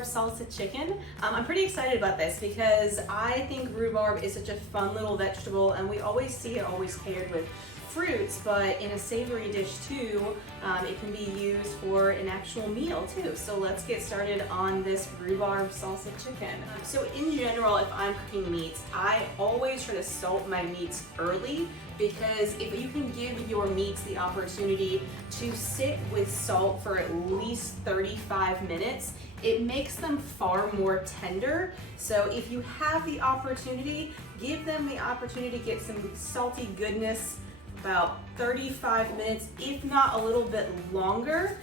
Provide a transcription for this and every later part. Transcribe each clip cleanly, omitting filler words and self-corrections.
rhubarb salsa chicken. I'm pretty excited about this because I think rhubarb is such a fun little vegetable, and we always see it always paired with fruits, but in a savory dish too, it can be used for an actual meal too. So let's get started on this rhubarb salsa chicken. So in general, if I'm cooking meats, I always try to salt my meats early, because if you can give your meats the opportunity to sit with salt for at least 35 minutes, it makes them far more tender. So if you have the opportunity, give them the opportunity to get some salty goodness about 35 minutes, if not a little bit longer,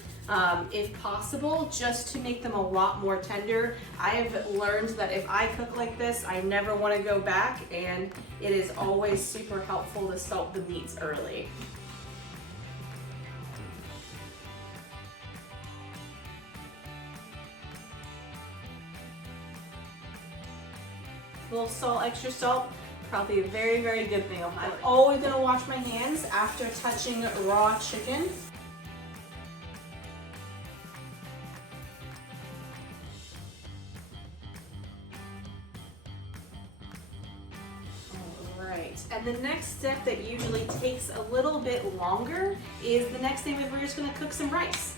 if possible, just to make them a lot more tender. I have learned that if I cook like this, I never want to go back, and it is always super helpful to salt the meats early. A little salt, extra salt, probably a very, very good thing. I'm always gonna wash my hands after touching raw chicken. Alright, and the next step that usually takes a little bit longer is the next thing that we're just gonna cook some rice.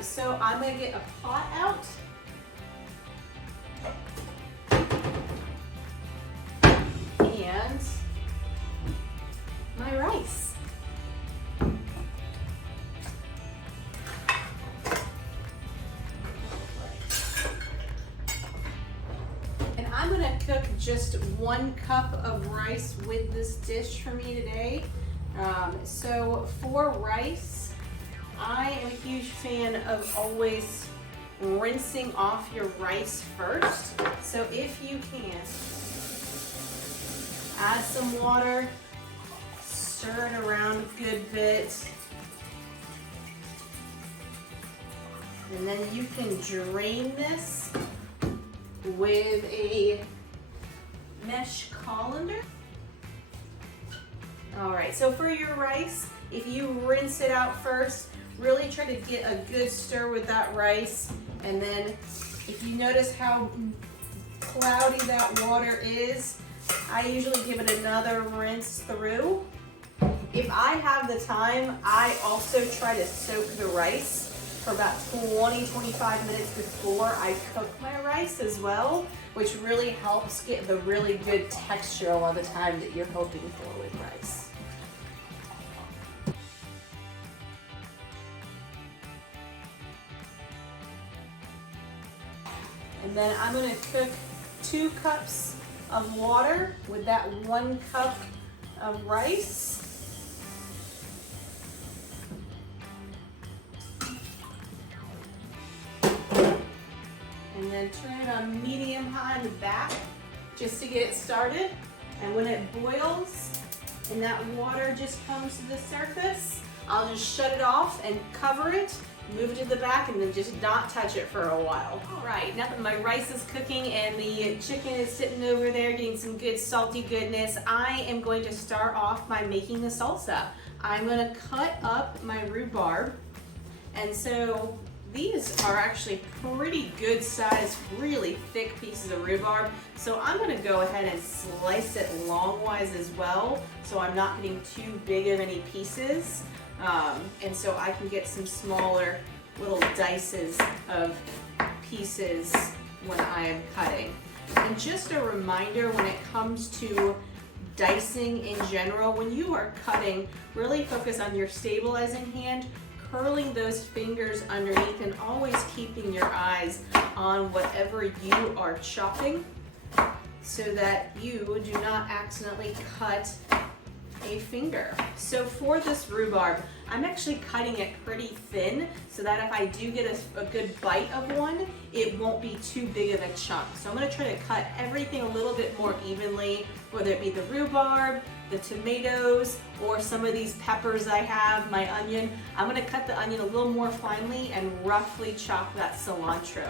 So I'm gonna get a pot out. And my rice. And I'm gonna cook just 1 cup of rice with this dish for me today. So for rice, I am a huge fan of always rinsing off your rice first. So if you can, add some water, stir it around a good bit, and then you can drain this with a mesh colander. All right, so for your rice, if you rinse it out first, really try to get a good stir with that rice, and then if you notice how cloudy that water is, I usually give it another rinse through. If I have the time, I also try to soak the rice for about 20-25 minutes before I cook my rice as well, which really helps get the really good texture a lot of the time that you're hoping for with rice. And then I'm gonna cook 2 cups of water with that 1 cup of rice. And then turn it on medium-high in the back just to get it started. And when it boils and that water just comes to the surface, I'll just shut it off and cover it, move it to the back, and then just not touch it for a while. All right, now that my rice is cooking and the chicken is sitting over there getting some good salty goodness, I am going to start off by making the salsa. I'm gonna cut up my rhubarb, and so these are actually pretty good sized, really thick pieces of rhubarb. So I'm gonna go ahead and slice it longwise as well, so I'm not getting too big of any pieces. And so I can get some smaller little dices of pieces when I am cutting. And just a reminder, when it comes to dicing in general, when you are cutting, really focus on your stabilizing hand, curling those fingers underneath, and always keeping your eyes on whatever you are chopping so that you do not accidentally cut a finger. So for this rhubarb, I'm actually cutting it pretty thin so that if I do get a good bite of one, it won't be too big of a chunk. So I'm gonna try to cut everything a little bit more evenly, whether it be the rhubarb, the tomatoes, or some of these peppers I have, my onion. I'm gonna cut the onion a little more finely and roughly chop that cilantro.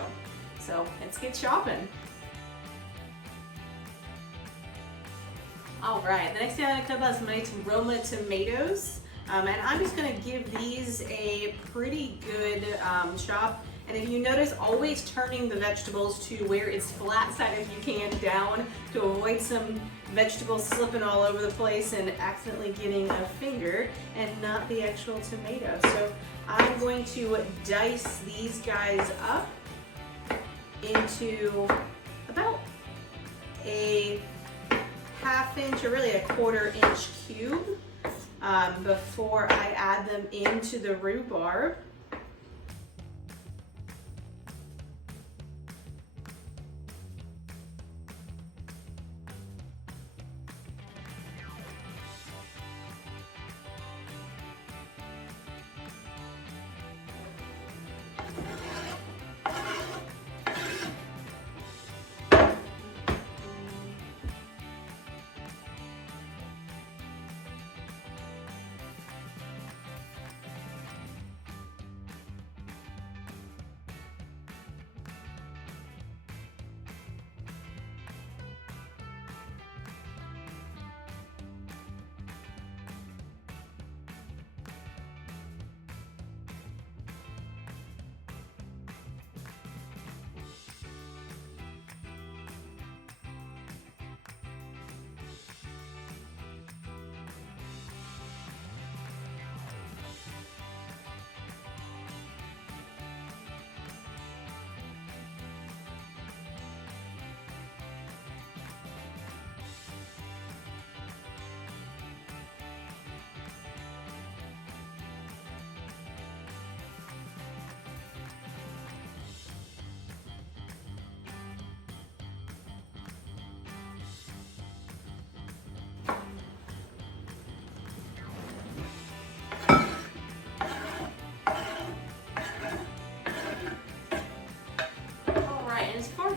So let's get chopping. All right, the next thing I'm gonna cut about is my Roma tomatoes. And I'm just gonna give these a pretty good chop. And if you notice, always turning the vegetables to where it's flat side if you can down to avoid some vegetables slipping all over the place and accidentally getting a finger and not the actual tomato. So I'm going to dice these guys up into about a 1/2 inch or really a 1/4 inch cube before I add them into the rhubarb.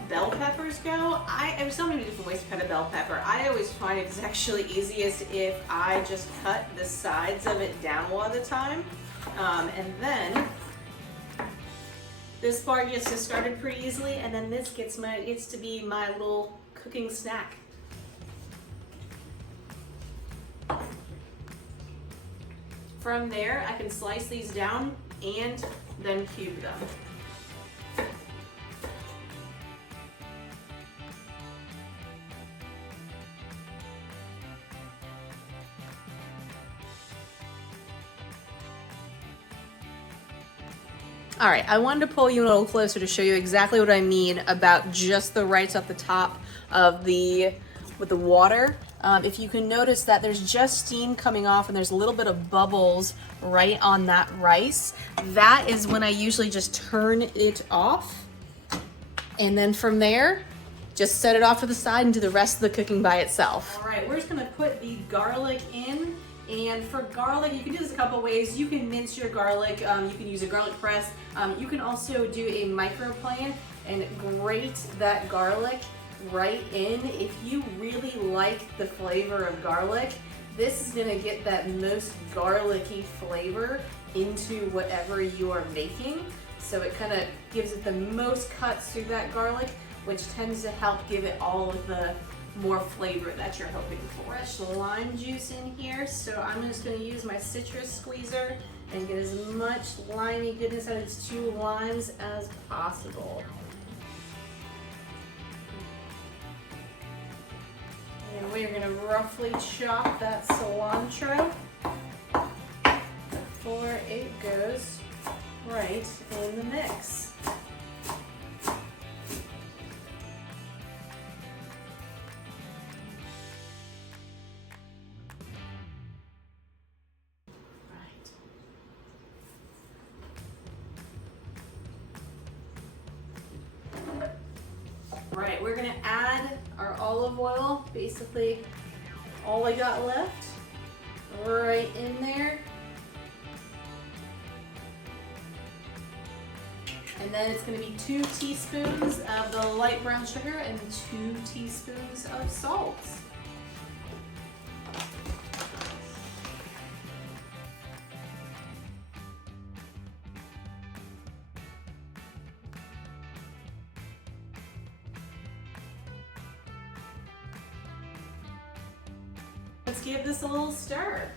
Bell peppers go, there's so many different ways to cut a bell pepper. I always find it's actually easiest if I just cut the sides of it down one at a time. And then this part gets discarded pretty easily, and then this gets to be my little cooking snack. From there, I can slice these down and then cube them. All right, I wanted to pull you a little closer to show you exactly what I mean about just the rice off the top of with the water. If you can notice that there's just steam coming off and there's a little bit of bubbles right on that rice, that is when I usually just turn it off. And then from there, just set it off to the side and do the rest of the cooking by itself. All right, we're just gonna put the garlic in. And for garlic, you can do this a couple ways. You can mince your garlic, you can use a garlic press. You can also do a microplane and grate that garlic right in. If you really like the flavor of garlic, this is gonna get that most garlicky flavor into whatever you are making. So it kind of gives it the most cuts through that garlic, which tends to help give it all of the more flavor that you're hoping for. Fresh lime juice in here, so I'm just going to use my citrus squeezer and get as much limey goodness out of these 2 limes as possible. And we're going to roughly chop that cilantro before it goes right in the mix. Right, we're gonna add our olive oil, basically all I got left, right in there. And then it's gonna be 2 teaspoons of the light brown sugar and 2 teaspoons of salt. Let's give this a little stir.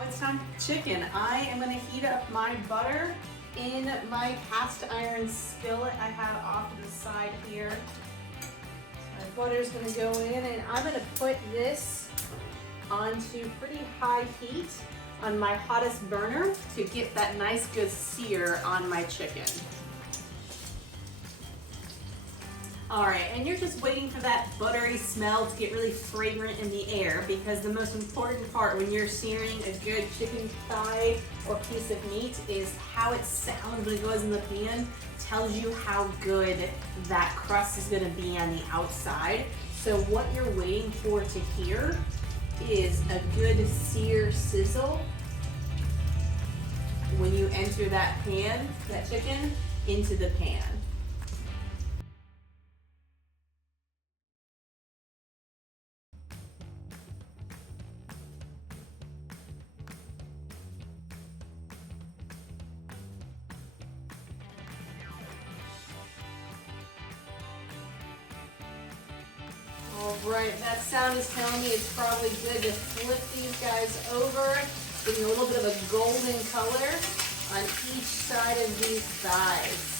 Now it's time for chicken. I am going to heat up my butter in my cast iron skillet I have off to the side here. So my butter's going to go in, and I'm going to put this onto pretty high heat on my hottest burner to get that nice good sear on my chicken. All right, and you're just waiting for that buttery smell to get really fragrant in the air, because the most important part when you're searing a good chicken thigh or piece of meat is how it sounds when it goes in the pan. Tells you how good that crust is gonna be on the outside. So what you're waiting for to hear is a good sear sizzle when you enter that pan, that chicken, into the pan. All right, that sound is telling me it's probably good to flip these guys over, getting a little bit of a golden color on each side of these thighs.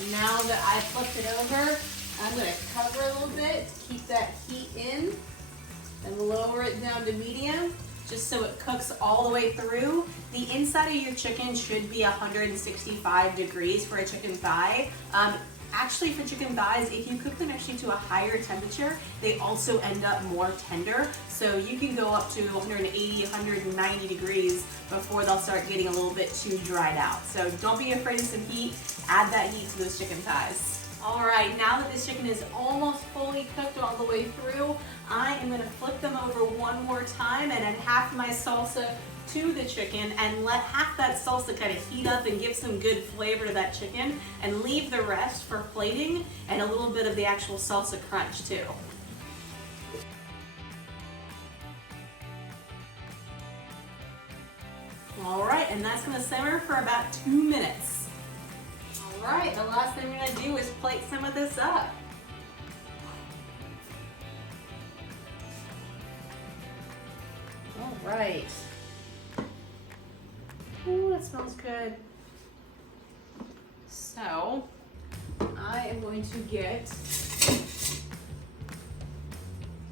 And now that I flipped it over, I'm going to cover a little bit to keep that heat in, and lower it down to medium, just so it cooks all the way through. The inside of your chicken should be 165 degrees for a chicken thigh. Actually, for chicken thighs, if you cook them actually to a higher temperature, they also end up more tender. So you can go up to 180, 190 degrees before they'll start getting a little bit too dried out. So don't be afraid of some heat. Add that heat to those chicken thighs. All right, now that this chicken is almost fully cooked all the way through, I am gonna flip them over one more time and add half my salsa to the chicken and let half that salsa kind of heat up and give some good flavor to that chicken, and leave the rest for plating and a little bit of the actual salsa crunch too. All right, and that's gonna simmer for about 2 minutes. All right, the last thing we're gonna do is plate some of this up. All right. Ooh, that smells good. So, I am going to get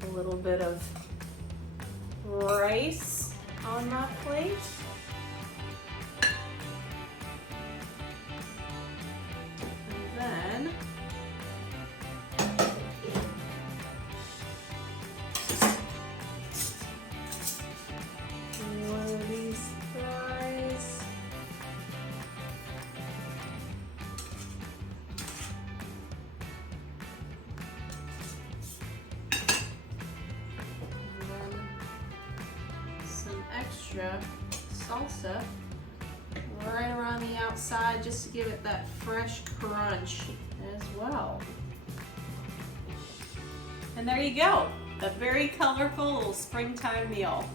a little bit of rice on my plate. And then one of these fries. And then some extra salsa right around the outside, just to give it that fresh crunch as well. And there you go, a very colorful little springtime meal.